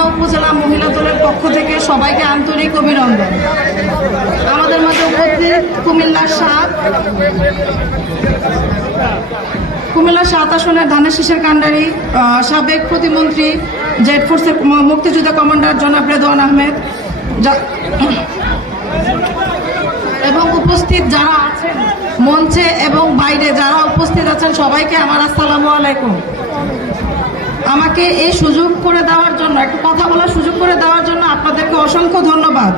চান্দিনা উপজেলা মহিলা দলের পক্ষ থেকে সবাইকে আন্তরিক অভিনন্দন। আমাদের মাঝে উপস্থিত কুমিল্লা ৭ আসনের ধানের শীষের কাণ্ডারি সাবেক প্রতিমন্ত্রী জেড ফোর্সের মুক্তিযোদ্ধা কমান্ডার জনাব রেদওয়ান আহমেদ এবং উপস্থিত যারা আছেন মঞ্চে এবং বাইরে যারা উপস্থিত আছেন সবাইকে আমার আসসালামু আলাইকুম। আমাকে এই সুযোগ করে দেওয়ার জন্য, একটা কথা বলার সুযোগ করে দেওয়ার জন্য আপনাদেরকে অসংখ্য ধন্যবাদ।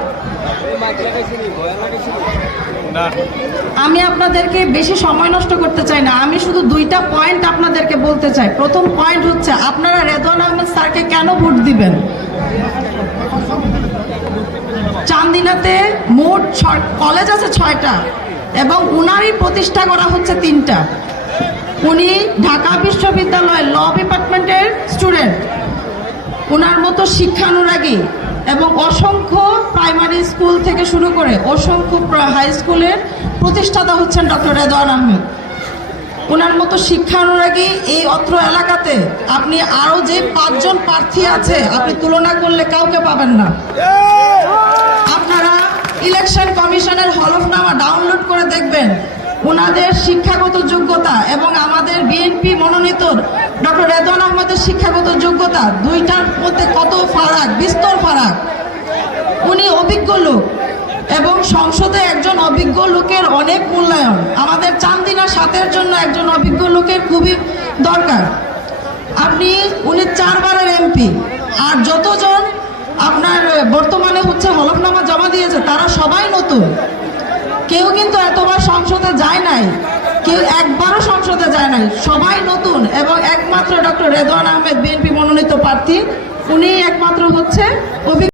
আমি আপনাদেরকে বেশি সময় নষ্ট করতে চাই না, আমি শুধু 2টা পয়েন্ট আপনাদেরকে বলতে চাই। প্রথম পয়েন্ট হচ্ছে, আপনারা রেদওয়ান আহমেদ স্যারকে কেন ভোট দিবেন? চান্দিনাতে মোট কলেজ আছে 6টা এবং উনারই প্রতিষ্ঠা করা হচ্ছে 3টা। উনি ঢাকা বিশ্ববিদ্যালয়ের ল ডিপার্টমেন্টের স্টুডেন্ট। উনার মতো শিক্ষানুরাগী এবং অসংখ্য প্রাইমারি স্কুল থেকে শুরু করে অসংখ্য হাই স্কুলের প্রতিষ্ঠাতা হচ্ছেন ডক্টর রেদওয়ান আহমেদ। ওনার মতো শিক্ষানুরাগী এই অত্র এলাকাতে আপনি আরো যে 5 জন প্রার্থী আছে আপনি তুলনা করলে কাউকে পাবেন না। আপনারা ইলেকশন কমিশনের হলফনামা ডাউনলোড করে দেখবেন ওনাদের শিক্ষাগত যোগ্যতা এবং আমাদের বিএনপি মনোনীত ডক্টর রেদওয়ান আহমেদের শিক্ষাগত যোগ্যতা, 2টার মধ্যে কত ফারাক, বিস্তর ফারাক। উনি অভিজ্ঞ লোক এবং সংসদে একজন অভিজ্ঞ লোকের অনেক মূল্যায়ন। আমাদের চান্দিনা 7-এর জন্য একজন অভিজ্ঞ লোকের খুবই দরকার। উনি 4 বারের এমপি। আর যতজন আপনার বর্তমানে হলফনামা জমা দিয়েছে তারা সবাই নতুন। কেউ কিন্তু এতবার সংসদে যায় নাই, কেউ একবারও সংসদে যায় নাই, সবাই নতুন। এবং একমাত্র ডক্টর রেদওয়ান আহমেদ বিএনপি মনোনীত প্রার্থী, উনি একমাত্র অভিজ্ঞ।